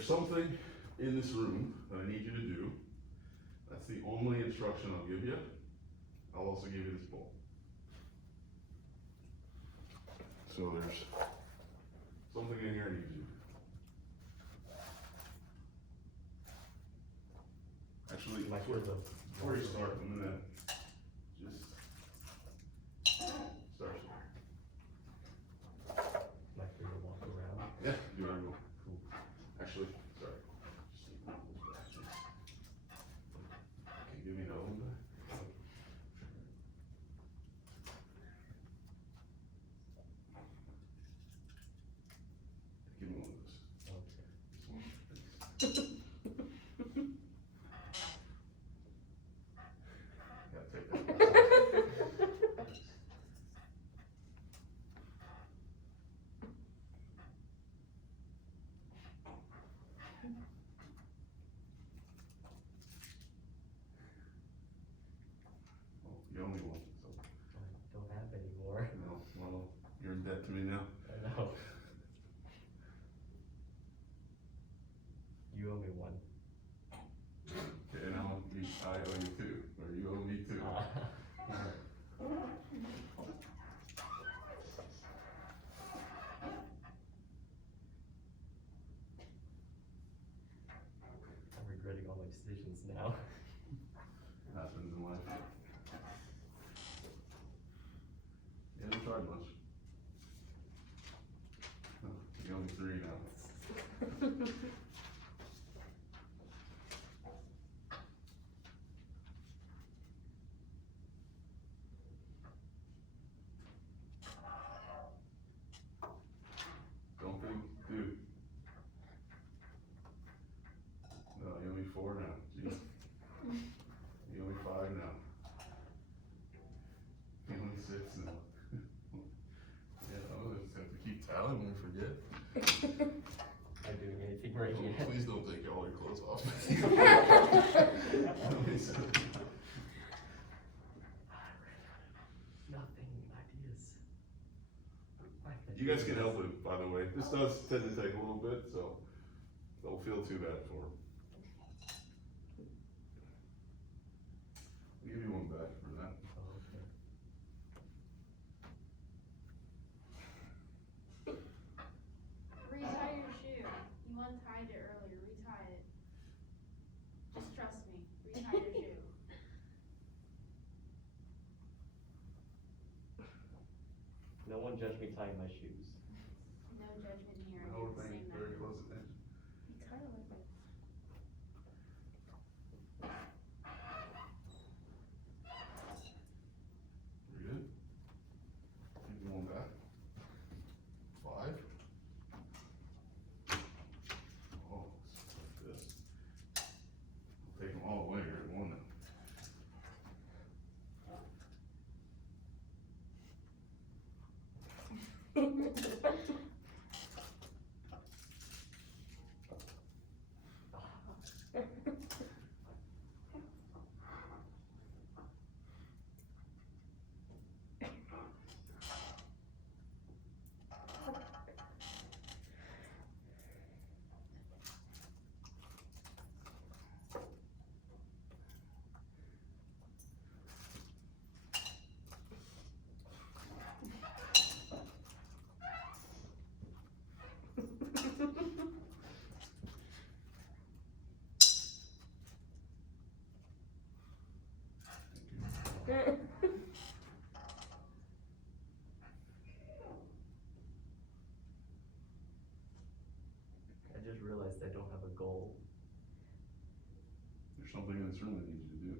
There's something in this room that I need you to do. That's the only instruction I'll give you. I'll also give you this bowl. So there's something in here I need you to do. Actually, before you start, I'm gonna just start. Like for you to walk around? Yeah, do whatever you want. Cool. Actually, sorry. Can you give me another one back? Give me one of those. Okay. This one. Gotta take that. Well, you owe me one, so. I don't have any more. No, well, you're in debt to me now. I know. You owe me one. Okay, now I owe you two, or you owe me two. I'm regretting all my decisions now. Happens in life. You haven't tried much. Oh, you owe me three now. Don't think, dude. No, you owe me four now. Jeez. You owe me five now. You owe me six now. Yeah, I'll just have to keep tallying when I forget. Am I doing anything right yet? Please don't take all your clothes off. Nothing, ideas. You guys can help it, by the way. This does tend to take a little bit, so don't feel too bad for it. I'll give you one back for that. Oh, okay. Retie your shoe. You untied it earlier. Retie it. Just trust me. Retie your shoe. No one judge me tying my shoes. No judgment here. My I whole did the thing same is very night. close attention. You kind of look like. You good? Give me one back. Five. Oh, it's like this. I'll take them all away here in one now. I just realized I don't have a goal. There's something in this room I need you to do.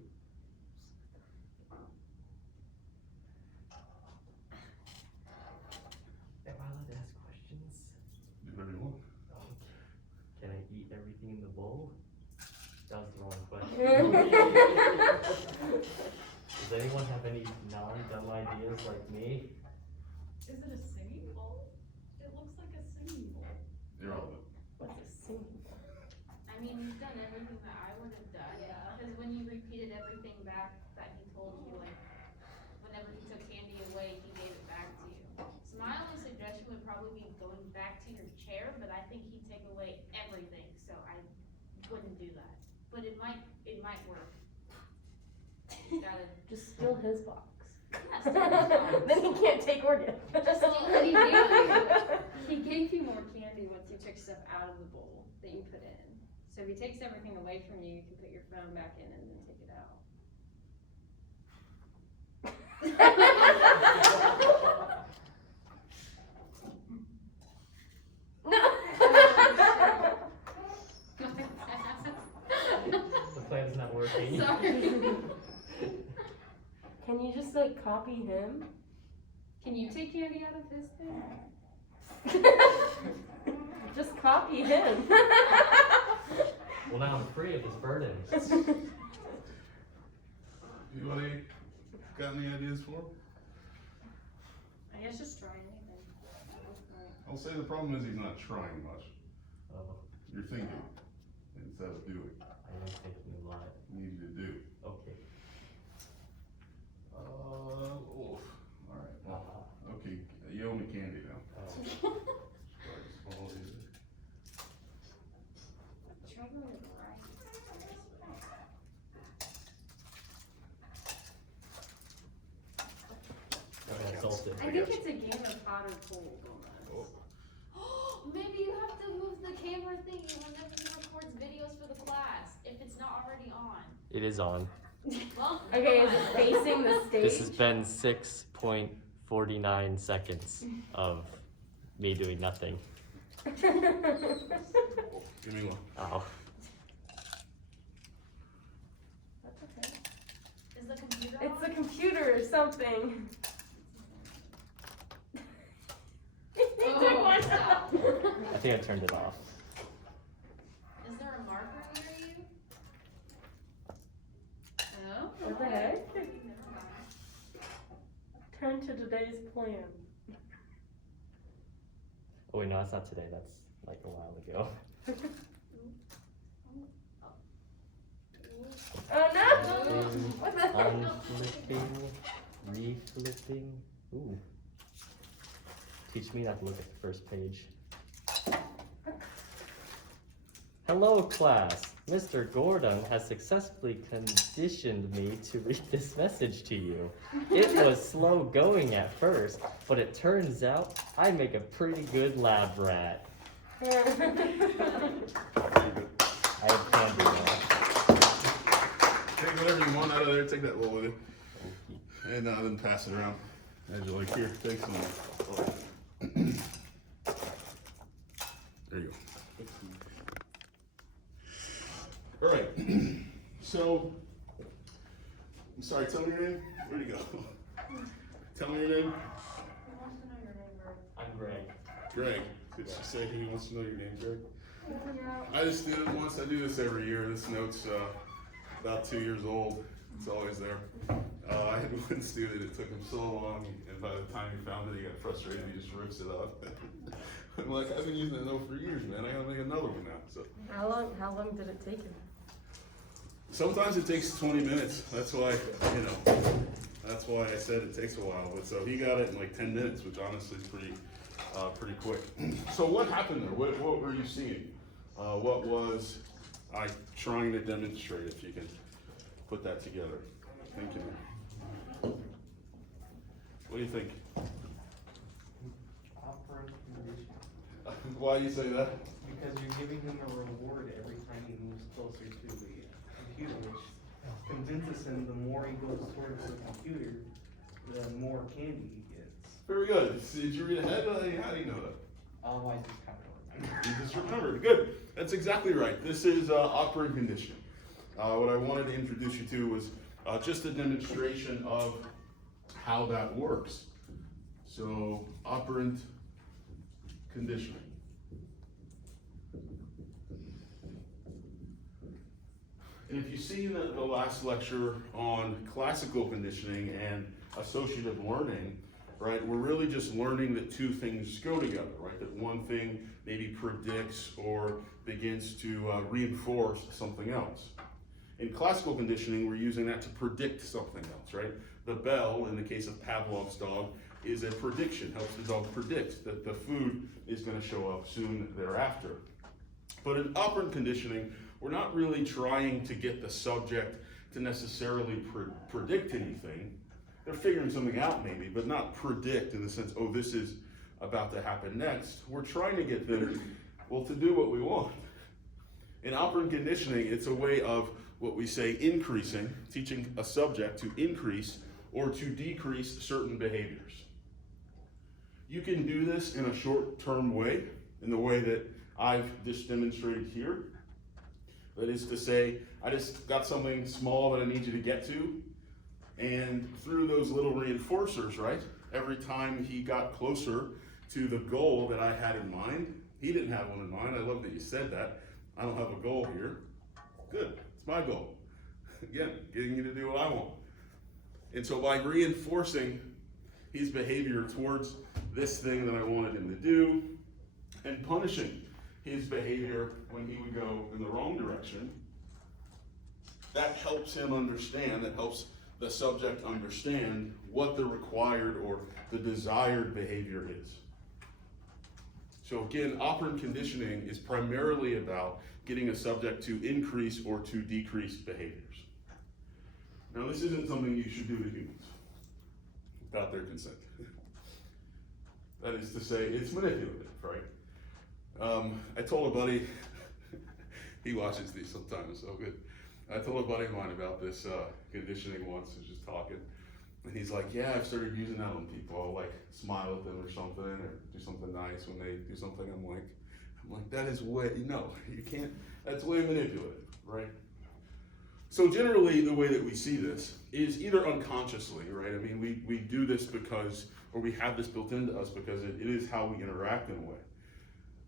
Am I allowed to ask questions? Do whatever you want. Can I eat everything in the bowl? That was the wrong question. Does anyone have any non-dumb ideas like me? Is it a singing bowl? It looks like a singing bowl. You're all done. What's a singing bowl? I mean, you've done everything that I would have done. Yeah. Because when you repeated everything back that he told you, like, whenever he took candy away, he gave it back to you. So my only suggestion would probably be going back to your chair, but I think he'd take away everything. So wouldn't do that, but it might work. You gotta, Just steal his box. yeah, steal his box. Then he can't take or give. Just steal what he gave you. He gave you more candy once you took stuff out of the bowl that you put in. So if he takes everything away from you, you can put your phone back in and then take it out. The plan's not working. Sorry. Can you just like copy him? Can you take candy out of his thing? Just copy him. Well, now I'm free of this burden. Anybody got any ideas for him? I guess just try anything. I'll say the problem is he's not trying much. Oh, You're thinking instead of doing. I am thinking a lot. I need you to do. Okay. Oof. All right. Well, okay. You owe me candy now. Try going to the right. I'm exalted. I think it's a game of hot or cold almost. Maybe you have to move the camera thingy whenever he records videos for the class, if it's not already on. It is on. Well, Okay, is it facing the stage? This has been 6.49 seconds of me doing nothing. Give me one. Ow. That's okay. Is the computer on? It's the computer or something. Oh, stop. I think I turned it off. Is there a marker near you? Oh? What the heck? Never mind. Turn to today's plan. Oh wait, no, that's not today. That's like a while ago. Oh no! What the heck? Unflipping, reflipping. Ooh. Teach me not to look at the first page. Hello, class. Mr. Gordon has successfully conditioned me to read this message to you. It was slow going at first, but it turns out I make a pretty good lab rat. I have candy now. Take whatever you want out of there. Take that little with you. And then pass it around. As you like, here, take some. There you go. All right. So, I'm sorry. Tell me your name. Where'd you go? Tell me your name. He wants to know your name, Greg. I'm Greg. Greg. Did she say he wants to know your name, Greg? Yeah. I just did it once. I do this every year. This note's about 2 years old. It's always there. I had one student, it took him so long, and by the time he found it, he got frustrated, he just rips it up. I'm like, I've been using that note for years, man. I gotta make another one now. So How long did it take him? sometimes it takes 20 minutes. That's why, that's why I said it takes a while. But so he got it in like 10 minutes, which honestly is pretty quick. So what happened there? What were you seeing? What was I trying to demonstrate? If you can put that together. Thank you, man. What do you think? Operant condition. Why do you say that? Because you're giving him a reward every time he moves closer to the computer, which convinces him the more he goes towards the computer, the more candy he gets. Very good. Did you read ahead? How do you know that? I just kind of remember. You just remembered. Good. That's exactly right. This is operant condition. What I wanted to introduce you to was just a demonstration of how that works. So, operant conditioning. And if you see in the last lecture on classical conditioning and associative learning, right, we're really just learning that two things go together, right? That one thing maybe predicts or begins to reinforce something else. In classical conditioning, we're using that to predict something else, right? The bell, in the case of Pavlov's dog, is a prediction, helps the dog predict that the food is going to show up soon thereafter. But in operant conditioning, we're not really trying to get the subject to necessarily predict anything. They're figuring something out maybe, but not predict in the sense, oh, this is about to happen next. We're trying to get them, well, to do what we want. In operant conditioning, it's a way of what we say increasing, teaching a subject to increase or to decrease certain behaviors. You can do this in a short-term way, in the way that I've just demonstrated here. That is to say, I just got something small that I need you to get to, and through those little reinforcers, right? Every time he got closer to the goal that I had in mind, he didn't have one in mind. I love that you said that. I don't have a goal here. Good, it's my goal. Again, getting you to do what I want. And so by reinforcing his behavior towards this thing that I wanted him to do, and punishing his behavior when he would go in the wrong direction, that helps him understand, that helps the subject understand what the required or the desired behavior is. So again, operant conditioning is primarily about getting a subject to increase or to decrease behaviors. Now, this isn't something you should do to humans without their consent. That is to say, it's manipulative, right? I told a buddy, he watches these sometimes, so good. I told a buddy of mine about this conditioning once, I was just talking, and he's like, yeah, I've started using that on people. I'll like smile at them or something, or do something nice when they do something. I'm like, that is way, no, you can't, that's way manipulative, right? So generally, the way that we see this is either unconsciously, right? I mean, we do this because, or we have this built into us because it is how we interact in a way.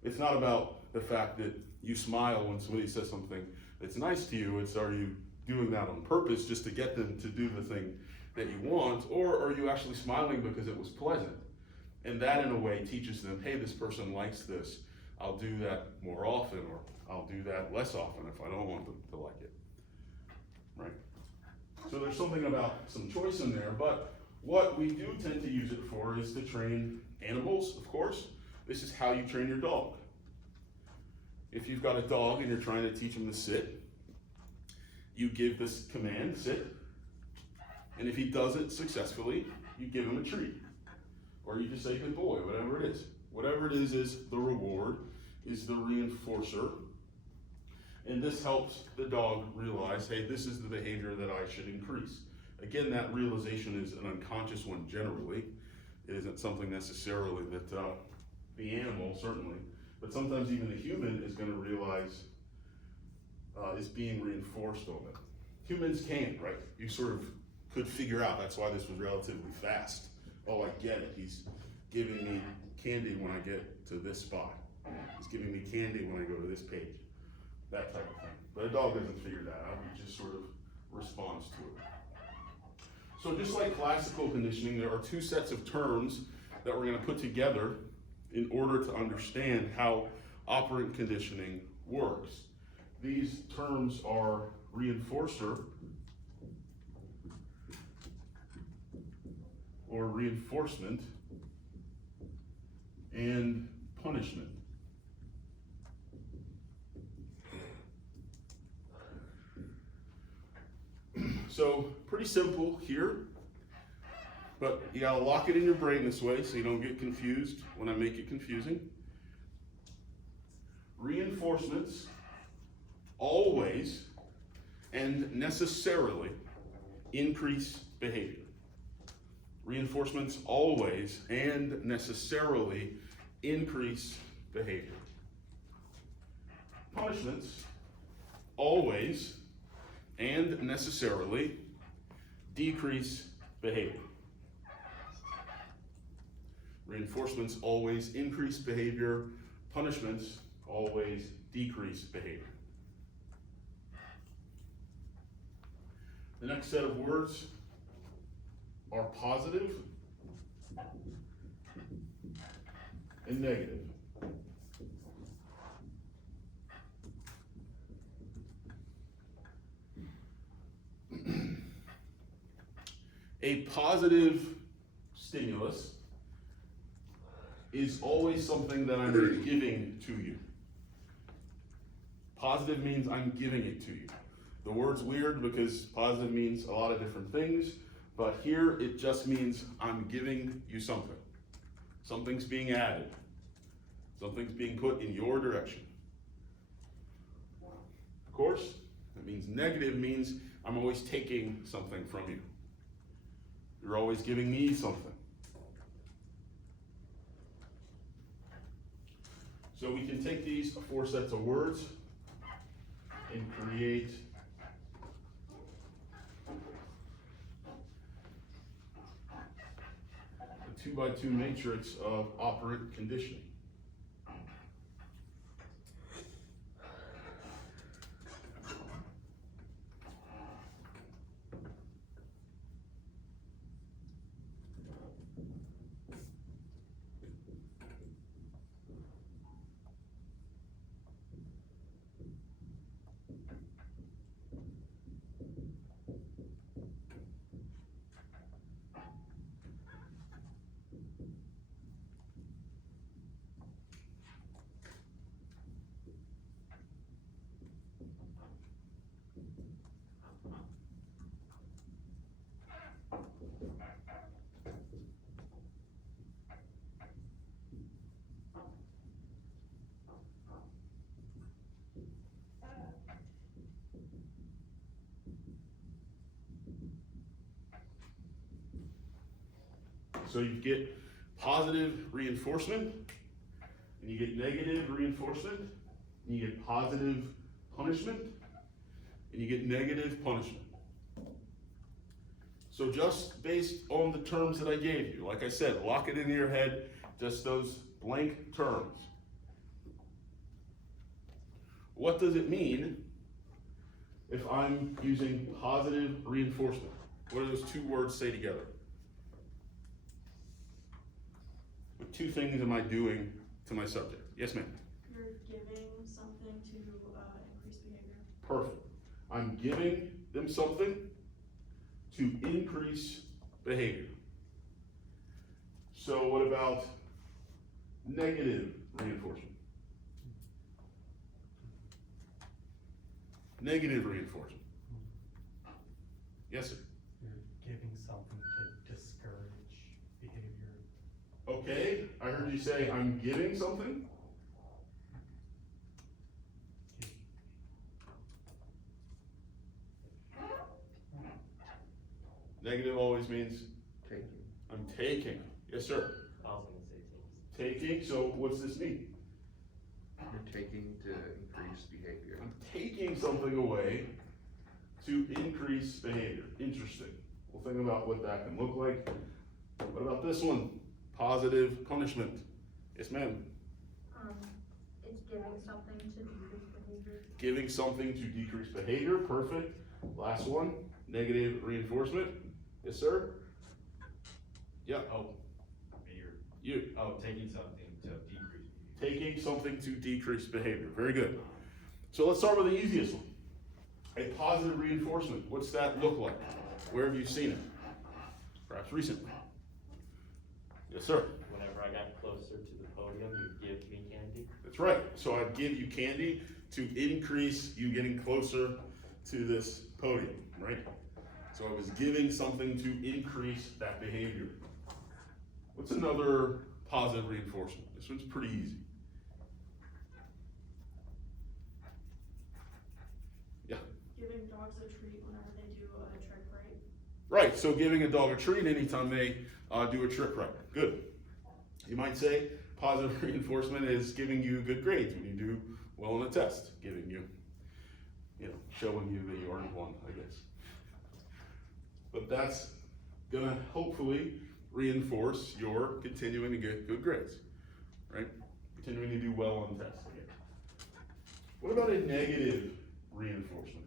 It's not about the fact that you smile when somebody says something that's nice to you. It's, are you doing that on purpose just to get them to do the thing that you want, or are you actually smiling because it was pleasant? And that in a way teaches them, hey, this person likes this. I'll do that more often, or I'll do that less often if I don't want them to like it, right? So there's something about some choice in there, but what we do tend to use it for is to train animals, of course. This is how you train your dog. If you've got a dog and you're trying to teach him to sit, you give this command, sit, and if he does it successfully, you give him a treat. Or you just say, good boy, whatever it is. Whatever it is the reward, is the reinforcer. And this helps the dog realize, hey, this is the behavior that I should increase. Again, that realization is an unconscious one generally. It isn't something necessarily that the animal, certainly, but sometimes even the human is going to realize is being reinforced on it. Humans can't, right? You sort of could figure out, that's why this was relatively fast. Oh, I get it. He's giving me candy when I get to this spot. He's giving me candy when I go to this page. That type of thing. But a dog doesn't figure that out. He just sort of responds to it. So just like classical conditioning, there are two sets of terms that we're going to put together in order to understand how operant conditioning works. These terms are reinforcer or reinforcement and punishment. So pretty simple here, but you gotta lock it in your brain this way so you don't get confused when I make it confusing. Reinforcements always and necessarily increase behavior. Reinforcements always and necessarily increase behavior. Punishments always and necessarily decrease behavior. Reinforcements always increase behavior. Punishments always decrease behavior. The next set of words are positive and negative. A positive stimulus is always something that I'm giving to you. Positive means I'm giving it to you. The word's weird because positive means a lot of different things, but here it just means I'm giving you something. Something's being added. Something's being put in your direction. Of course, that means negative means I'm always taking something from you. You're always giving me something. So we can take these 4 sets of words and create a 2x2 matrix of operant conditioning. So you get positive reinforcement, and you get negative reinforcement, and you get positive punishment, and you get negative punishment. So just based on the terms that I gave you, like I said, lock it into your head, just those blank terms. What does it mean if I'm using positive reinforcement? What do those 2 words say together? What 2 things am I doing to my subject? Yes, ma'am. You're giving something to increase behavior. Perfect. I'm giving them something to increase behavior. So what about negative reinforcement? Negative reinforcement. Yes, sir. You're giving something to discourage behavior. Okay, I heard you say I'm giving something. Negative always means Taking. I'm taking. Yes, sir. I was gonna say teams. Taking, so what's this mean? You're taking to increase behavior. I'm taking something away to increase behavior. Interesting. We'll think about what that can look like. What about this one? Positive punishment. Yes, ma'am. It's giving something to decrease behavior. Giving something to decrease behavior. Perfect. Last one. Negative reinforcement. Yes, sir. Yeah. Oh, You. oh, taking something to decrease behavior. Taking something to decrease behavior. Very good. So let's start with the easiest one. A positive reinforcement. What's that look like? Where have you seen it? Perhaps recently. Yes, sir. Whenever I got closer to the podium, you'd give me candy. That's right. So I'd give you candy to increase you getting closer to this podium, right? So I was giving something to increase that behavior. What's another positive reinforcement? This one's pretty easy. Yeah. Giving dogs a treat whenever they do a trick, right? Right, so giving a dog a treat anytime they do a trick right. Good. You might say positive reinforcement is giving you good grades when you do well on a test, giving you, showing you that you earned one, I guess. But that's gonna hopefully reinforce your continuing to get good grades, right? Continuing to do well on tests again. What about a negative reinforcement?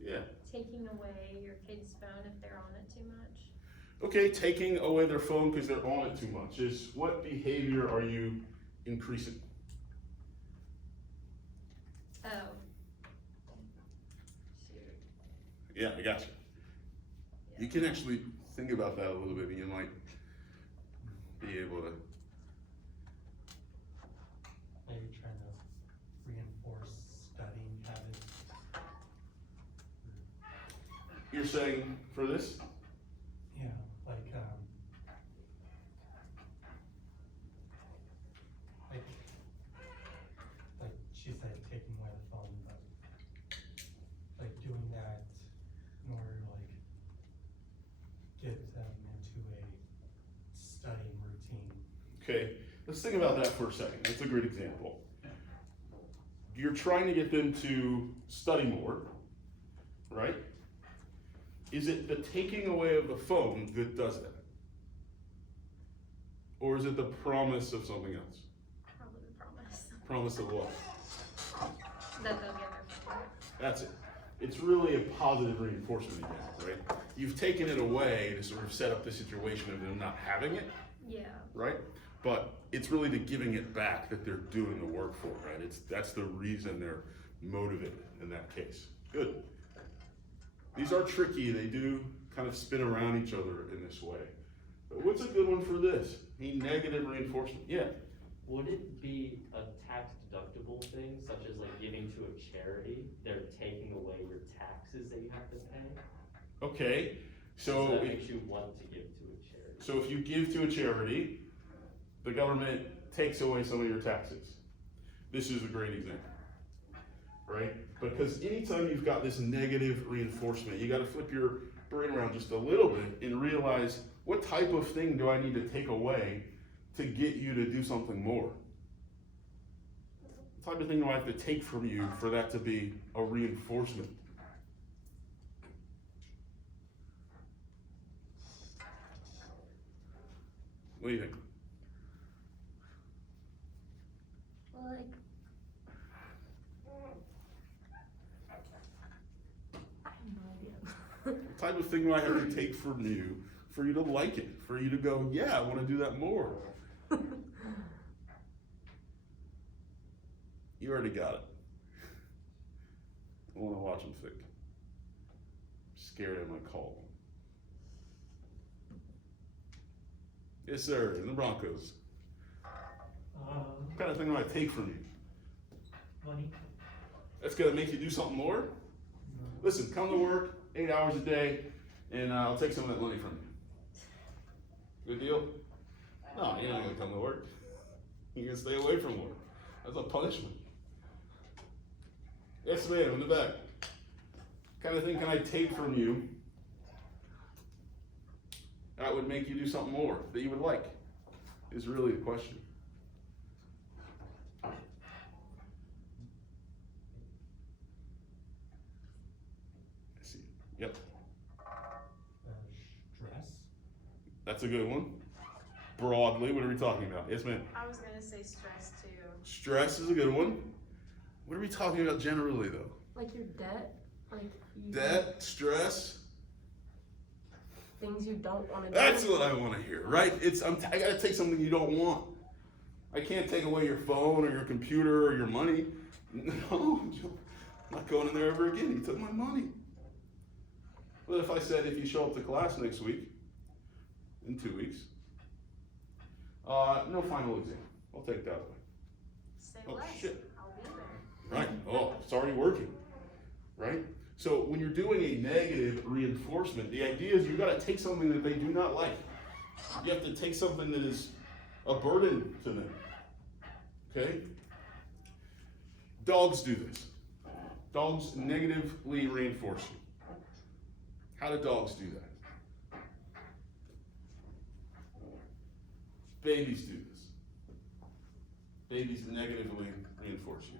Yeah. Taking away your kid's phone if they're on it too much. Okay, taking away their phone because they're on it too much. Is what behavior are you increasing? Oh. Shoot. Yeah, I got you. You can actually think about that a little bit and you might be able to. Maybe trying to You're saying for this? Yeah, like, like she said, taking away the phone, but like doing that in order to like get them into a studying routine. Okay, let's think about that for a second. That's a great example. You're trying to get them to study more, right? Is it the taking away of the phone that does that? Or is it the promise of something else? Probably the promise. Promise of what? That they'll get their phone back. That's it. It's really a positive reinforcement again, right? You've taken it away to sort of set up the situation of them not having it, Yeah. right? But it's really the giving it back that they're doing the work for, right? That's the reason they're motivated in that case. Good. These are tricky. They do kind of spin around each other in this way. But what's a good one for this? A negative reinforcement. Yeah. Would it be a tax deductible thing, such as like giving to a charity? They're taking away your taxes that you have to pay? Okay. So that makes you want to give to a charity. So if you give to a charity, the government takes away some of your taxes. This is a great example, right? Because anytime you've got this negative reinforcement, you got to flip your brain around just a little bit and realize, what type of thing do I need to take away to get you to do something more? What type of thing do I have to take from you for that to be a reinforcement? What do you think? Well, like, I have no idea. What type of thing do I have to take from you for you to like it? For you to go, yeah, I want to do that more. You already got it. I want to watch them think. Scared I might call them. Yes, sir, in the Broncos. What kind of thing do I take from you? Money. That's gonna make you do something more? Listen, come to work 8 hours a day, and I'll take some of that money from you. Good deal? No, you're not gonna come to work. You're gonna stay away from work. That's a punishment. Yes, ma'am, in the back. What kind of thing can I take from you that would make you do something more that you would like? Is really the question. I see. Yep. Stress. That's a good one. Broadly, what are we talking about? Yes, ma'am. I was gonna say stress too. Stress is a good one. What are we talking about generally, though? Like your debt, like you Debt, stress. things you don't want to do. That's what I want to hear, right? I gotta take something you don't want. I can't take away your phone or your computer or your money. No, I'm not going in there ever again. You took my money. What if I said, if you show up to class next week, in 2 weeks, no final exam. I'll take that away. Say Oh, less. shit. I'll be there. Right? Oh, it's already working, right? So when you're doing a negative reinforcement, the idea is you got to take something that they do not like. You have to take something that is a burden to them. Okay? Dogs do this. Dogs negatively reinforce you. How do dogs do that? Babies do this. Babies negatively reinforce you.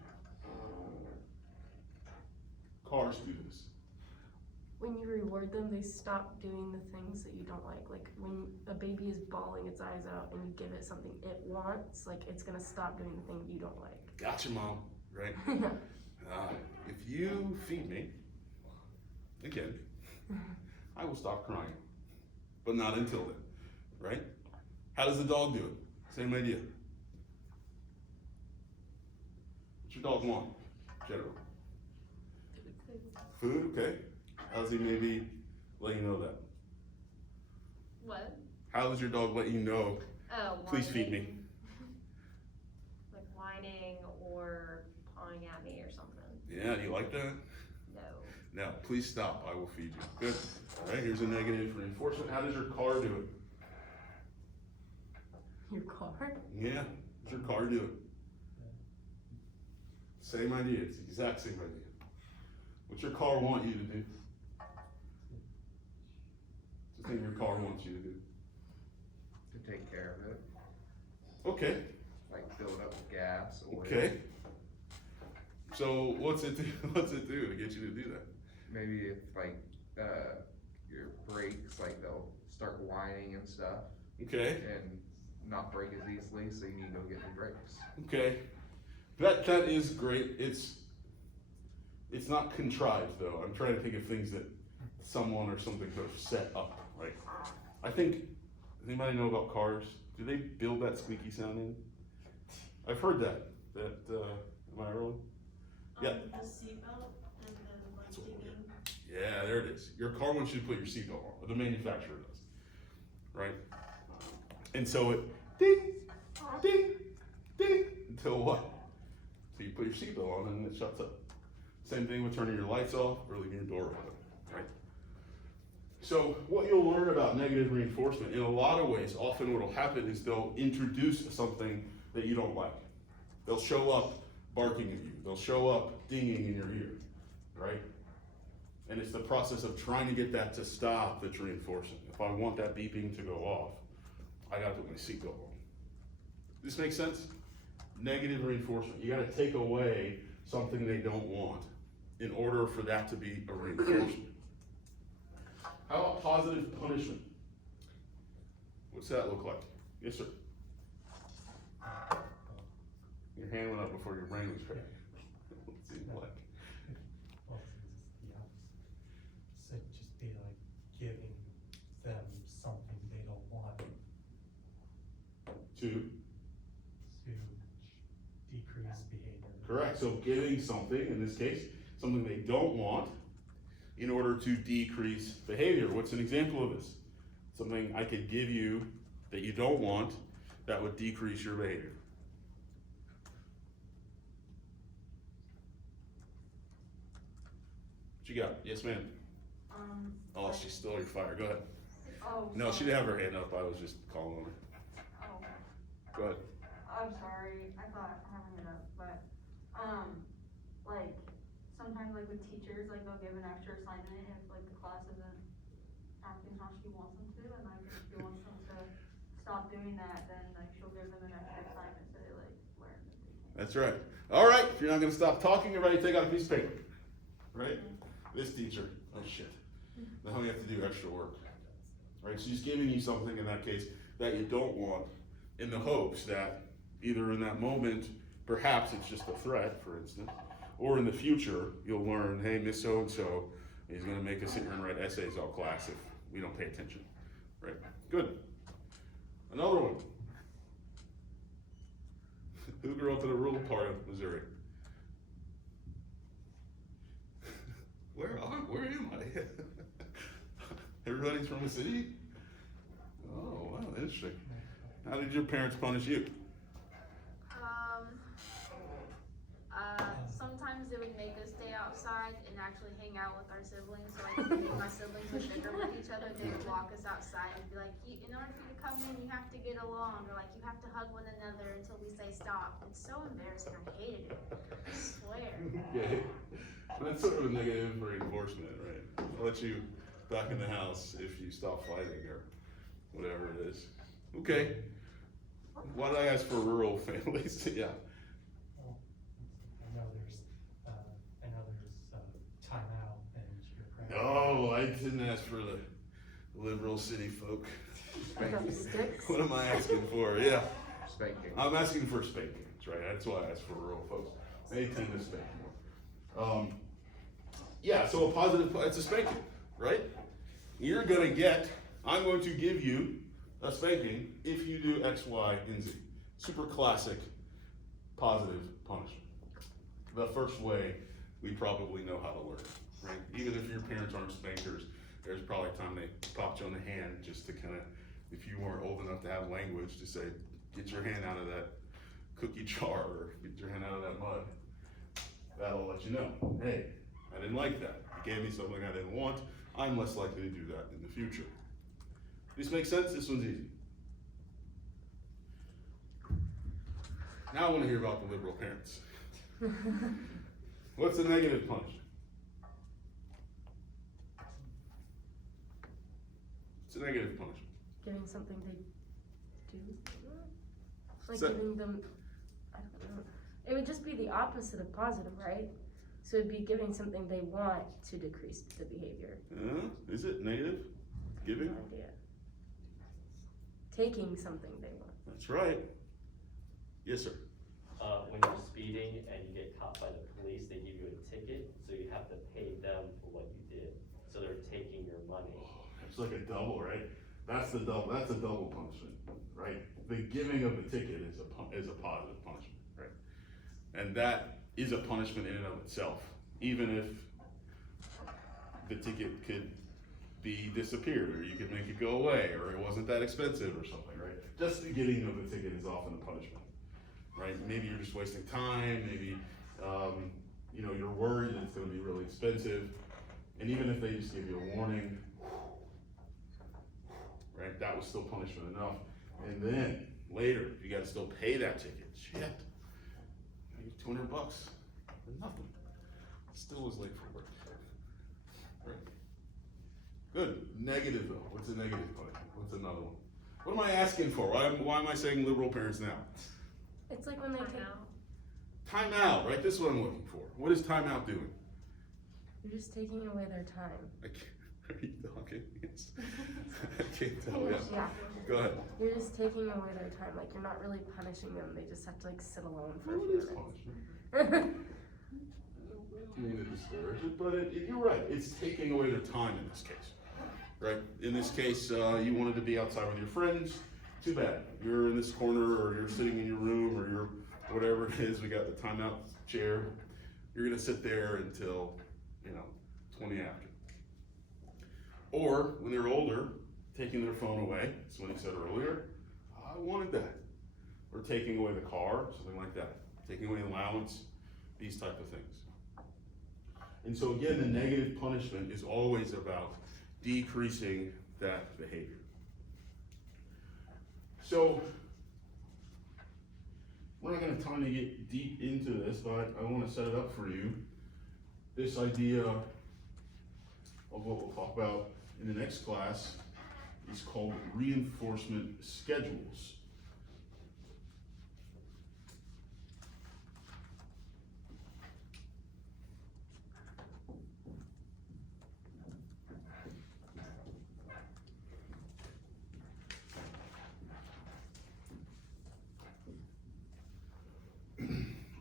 Cars do this. When you reward them, they stop doing the things that you don't like. Like when a baby is bawling its eyes out and you give it something it wants, like it's gonna stop doing the thing you don't like. Gotcha, Mom. Right? If you feed me, again, I will stop crying. But not until then, right? How does the dog do it? Same idea. What's your dog want, generally? Food, okay. How does he maybe let you know that? What? How does your dog let you know, Oh, please feed me? whining. Like whining or pawing at me or something. Yeah, do you like that? No. Now, please stop, I will feed you. Good. All right, here's a negative reinforcement. How does your car do it? Your car? Yeah, how's your car do it? Same idea, it's the exact same idea. What's your car want you to do? It's the thing your car wants you to do. To take care of it, Okay, like fill it up with gas or. okay. So what's it do? What's it do to get you to do that? Maybe if like, your brakes, like they'll start whining and stuff Okay, and not brake as easily, so you need to go get new brakes. okay. That is great. It's not contrived though. I'm trying to think of things that someone or something could have set up, right? I think, does anybody know about cars? Do they build that squeaky sound in? I've heard that, am I wrong? Yeah. The seatbelt and then like That's what we'll dinging. Yeah, there it is. Your car wants you to put your seatbelt on, or the manufacturer does, right? And so it ding, ding, ding, until what? So you put your seatbelt on and it shuts up. Same thing with turning your lights off or leaving your door open, right? So what you'll learn about negative reinforcement, in a lot of ways, often what will happen is they'll introduce something that you don't like. They'll show up barking at you. They'll show up dinging in your ear, right? And it's the process of trying to get that to stop that's reinforcing. If I want that beeping to go off, I gotta put my seatbelt on. This makes sense? Negative reinforcement. You gotta take away something they don't want in order for that to be a reinforcement. How about positive punishment? What's that look like? Yes, sir. Your hand went up before your brain was ready. It seemed like. Well, it's the opposite. So just be like giving them something they don't want To to decrease behavior. correct. So giving something, in this case, something they don't want, in order to decrease behavior. What's an example of this? Something I could give you that you don't want that would decrease your behavior. What you got? Yes, ma'am. Oh, she stole your fire. Go ahead. Oh. No, she didn't have her hand up. I was just calling on her. Oh, Go ahead. I'm sorry, I thought having it up, but, like, sometimes like with teachers, like they'll give an extra assignment if like the class isn't acting how she wants them to, and like if she wants them to stop doing that, then like she'll give them an extra assignment so they like learn that they can't. That's right. All right. If you're not going to stop talking, everybody take out a piece of paper. Right? This teacher. Oh shit. Now we have to do extra work. Right? She's giving you something in that case that you don't want, in the hopes that either in that moment, perhaps it's just a threat, for instance, or in the future you'll learn, hey, Miss So and So is going to make us sit here and write essays all class if we don't pay attention. Right? Good. Another one. Who grew up in a rural part of Missouri? Where am I? Everybody's from a city? Oh, wow, interesting. How did your parents punish you? Sometimes they would make us stay outside and actually hang out with our siblings. So like if me and my siblings were bicker with each other, they would walk us outside and be like, in order for you to come in, you have to get along, or like you have to hug one another until we say stop. It's so embarrassing. I hated it. I swear. Okay. That's sort of a negative reinforcement, right? I'll let you back in the house if you stop fighting or whatever it is. Okay. Why did I ask for rural families? Yeah. Well, I know there's timeout and your Oh, I didn't ask for the liberal city folk. Sticks. What am I asking for? Yeah. Spanking. I'm asking for spankings, right? That's why I asked for rural folks. They tend to spank more. Yeah, so a positive, it's a spanking, right? I'm going to give you a spanking if you do X, Y, and Z. Super classic positive punishment. The first way we probably know how to learn, right? Even if your parents aren't spankers, there's probably a time they popped you on the hand just to kind of, if you weren't old enough to have language, to say, get your hand out of that cookie jar or get your hand out of that mud. That'll let you know, hey, I didn't like that. You gave me something I didn't want. I'm less likely to do that in the future. This makes sense? This one's easy. Now I want to hear about the liberal parents. What's the negative punishment? What's a negative punishment? Giving something they do. Like So- giving them, I don't know. It would just be the opposite of positive, right? So it'd be giving something they want to decrease the behavior. Is it negative? Giving? No idea. Taking something they want. That's right. Yes, sir. When you're speeding and you get caught by the police, they give you a ticket, so you have to pay them for what you did. So they're taking your money. It's like a double, right? That's a double punishment, right? The giving of the ticket is a positive punishment, right? And that is a punishment in and of itself, even if the ticket could be disappeared, or you could make it go away, or it wasn't that expensive or something, right? Just the getting of the ticket is often a punishment, right? Maybe you're just wasting time, maybe, you're worried that it's gonna be really expensive, and even if they just give you a warning, right, that was still punishment enough. And then, later, you gotta still pay that ticket, shit. I give $200 for nothing. Still was late for work. Right. Good, negative though, what's a negative punishment? What's another one? What am I asking for? Why am I saying liberal parents now? It's like when they take, Time out, right? This is what I'm looking for. What is time out doing? you're just taking away their time. I can't, are you talking? Yes. I can't tell, yeah. Yeah. Go ahead. You're just taking away their time. Like you're not really punishing them. They just have to like sit alone for a Well, few it is minutes. punishment. I don't mean to discourage it, but you're right. It's taking away their time in this case, right? In this case, you wanted to be outside with your friends. Too bad. You're in this corner, or you're sitting in your room, or you're whatever it is. We got the timeout chair. You're gonna sit there until 20 after. Or when they're older, taking their phone away. That's what he said earlier. I wanted that. Or taking away the car, something like that. Taking away allowance, these type of things. And so again, the negative punishment is always about decreasing that behavior. So, we're not gonna have time to get deep into this, but I wanna set it up for you. This idea of what we'll talk about in the next class is called reinforcement schedules.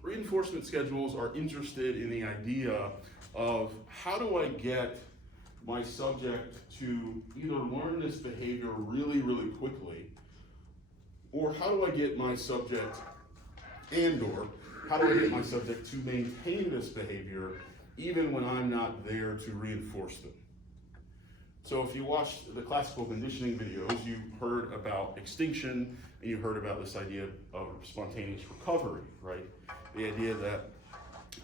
Reinforcement schedules are interested in the idea of how do I get my subject to either learn this behavior really, really quickly, or how do I get my subject or how do I get my subject to maintain this behavior even when I'm not there to reinforce them? So if you watched the classical conditioning videos, you heard about extinction and you heard about this idea of spontaneous recovery, right? The idea that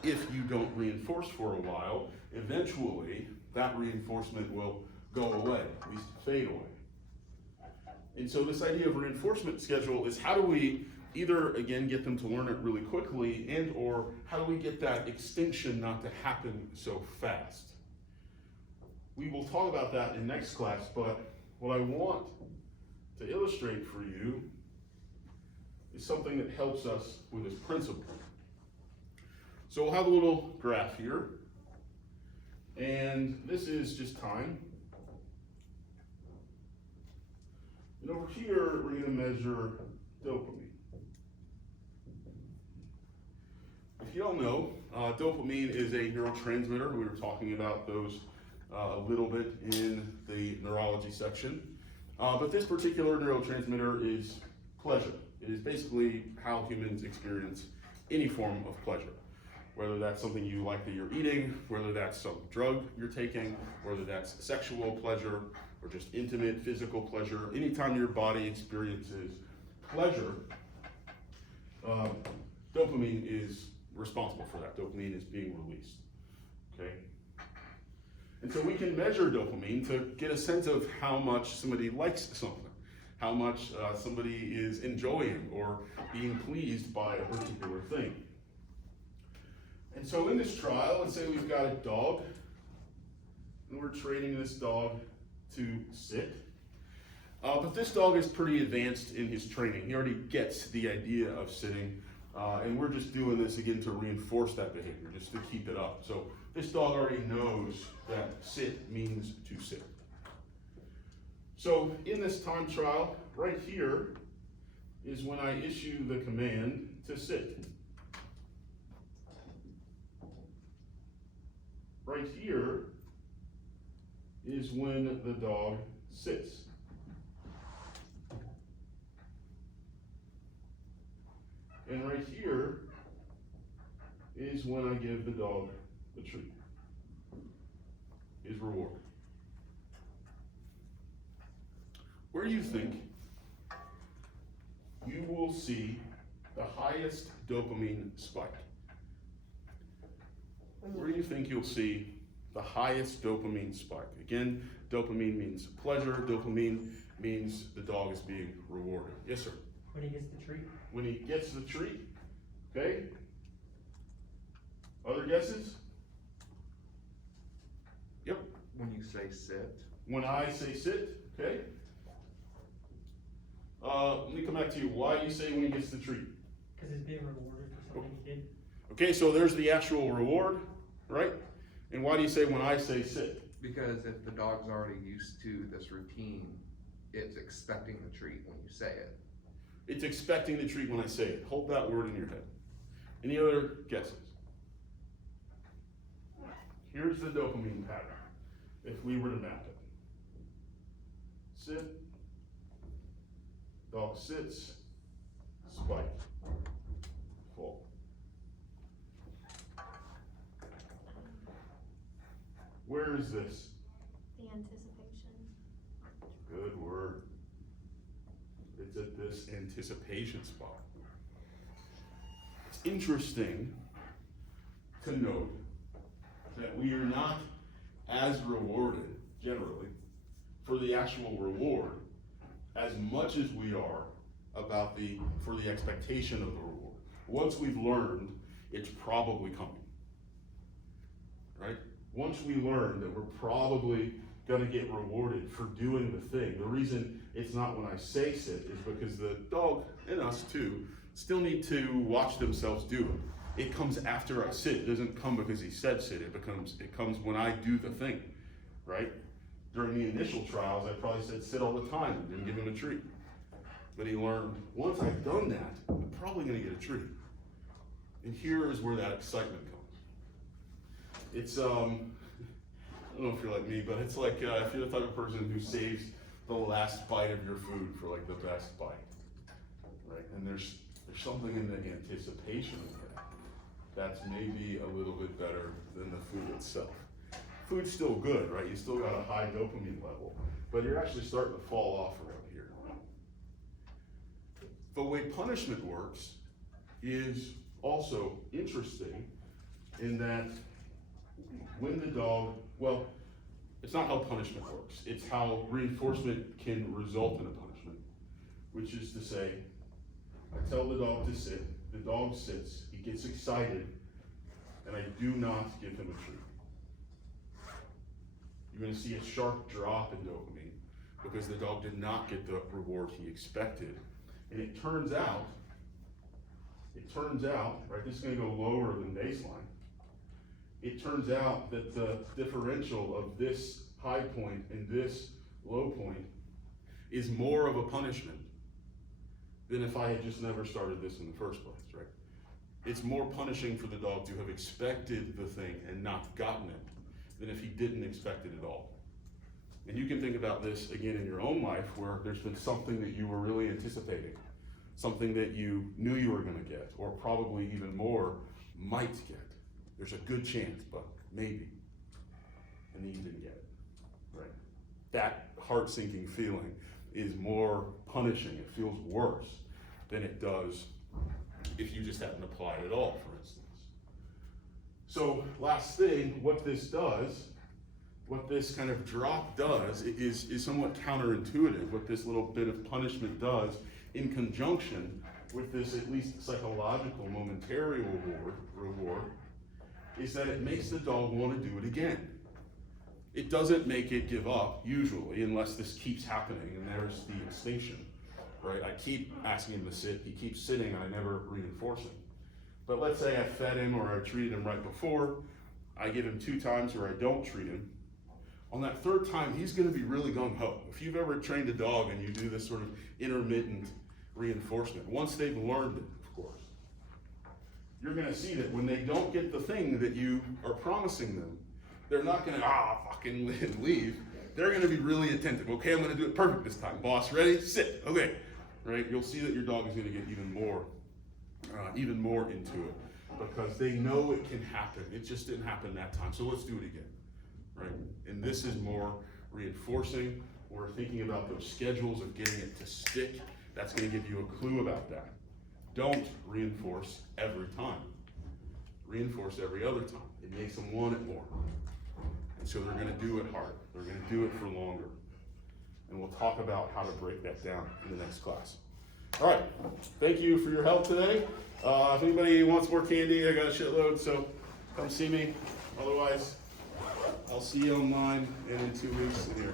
if you don't reinforce for a while, eventually that reinforcement will go away, at least fade away. And so this idea of reinforcement schedule is how do we either, again, get them to learn it really quickly, and or how do we get that extinction not to happen so fast? We will talk about that in next class, but what I want to illustrate for you is something that helps us with this principle. So we'll have a little graph here, and this is just time. And over here, we're gonna measure dopamine. If you don't know, dopamine is a neurotransmitter. We were talking about those a little bit in the neurology section. But this particular neurotransmitter is pleasure. It is basically how humans experience any form of pleasure. Whether that's something you like that you're eating, whether that's some drug you're taking, whether that's sexual pleasure, or just intimate physical pleasure. Anytime your body experiences pleasure, dopamine is responsible for that. Dopamine is being released, okay? And so we can measure dopamine to get a sense of how much somebody likes something, how much somebody is enjoying or being pleased by a particular thing. And so in this trial, let's say we've got a dog, and we're training this dog to sit. But this dog is pretty advanced in his training. He already gets the idea of sitting, and we're just doing this again to reinforce that behavior, just to keep it up. So this dog already knows that sit means to sit. So in this time trial, right here is when I issue the command to sit. Right here is when the dog sits. And right here is when I give the dog the treat, his reward. Where do you think you will see the highest dopamine spike? Where do you think you'll see the highest dopamine spike? Again, dopamine means pleasure. Dopamine means the dog is being rewarded. Yes, sir? When he gets the treat. When he gets the treat, okay? Other guesses? Yep. When you say sit, When I say sit, okay? Let me come back to you. Why do you say when he gets the treat? Because he's being rewarded for something he did. Okay, so there's the actual reward, right? And why do you say when I say sit? because if the dog's already used to this routine, it's expecting the treat when you say it. It's expecting the treat when I say it. Hold that word in your head. Any other guesses? Here's the dopamine pattern, if we were to map it. Sit, dog sits, spike, fall. Where is this? The anticipation. Good word. It's at this anticipation spot. It's interesting to note that we are not as rewarded, generally, for the actual reward as much as we are for the expectation of the reward. Once we've learned, it's probably coming, right? Once we learn that we're probably gonna get rewarded for doing the thing, the reason it's not when I say sit is because the dog, and us too, still need to watch themselves do it. It comes after I sit. It doesn't come because he said sit. It comes when I do the thing, right? During the initial trials, I probably said sit all the time and didn't give him a treat. But he learned, once I've done that, I'm probably gonna get a treat. And here is where that excitement comes. It's, I don't know if you're like me, but it's like if you're the type of person who saves the last bite of your food for like the best bite, right? And there's something in the anticipation of that that's maybe a little bit better than the food itself. Food's still good, right? You still got a high dopamine level, but you're actually starting to fall off around here. The way punishment works is also interesting in that when the dog, well, it's not how punishment works. It's how reinforcement can result in a punishment, which is to say, I tell the dog to sit, the dog sits, he gets excited, and I do not give him a treat. You're gonna see a sharp drop in dopamine because the dog did not get the reward he expected. And it turns out, right, this is gonna go lower than baseline. It turns out that the differential of this high point and this low point is more of a punishment than if I had just never started this in the first place, right? It's more punishing for the dog to have expected the thing and not gotten it than if he didn't expect it at all. And you can think about this again in your own life where there's been something that you were really anticipating, something that you knew you were gonna get, or probably even more, might get. There's a good chance, but maybe. And then you didn't get it, right? That heart-sinking feeling is more punishing. It feels worse than it does if you just hadn't applied at all, for instance. So last thing, what this does, what this kind of drop does is somewhat counterintuitive. What this little bit of punishment does in conjunction with this at least psychological momentary reward is that it makes the dog want to do it again. It doesn't make it give up, usually, unless this keeps happening, and there's the extinction, right? I keep asking him to sit, he keeps sitting, and I never reinforce him. But let's say I fed him or I treated him right before, I give him 2 times or I don't treat him. On that 3rd time, he's gonna be really gung-ho. If you've ever trained a dog and you do this sort of intermittent reinforcement, once they've learned it, of course, you're gonna see that when they don't get the thing that you are promising them, they're not gonna, fucking leave. They're gonna be really attentive. Okay, I'm gonna do it perfect this time. Boss, ready? Sit. Okay. Right? You'll see that your dog is gonna get even more into it because they know it can happen. It just didn't happen that time. So let's do it again. Right? And this is more reinforcing. We're thinking about those schedules of getting it to stick. That's gonna give you a clue about that. Don't reinforce every time. Reinforce every other time. It makes them want it more. And so they're gonna do it hard. They're gonna do it for longer. And we'll talk about how to break that down in the next class. All right, thank you for your help today. If anybody wants more candy, I got a shitload, so come see me. Otherwise, I'll see you online and in 2 weeks in here.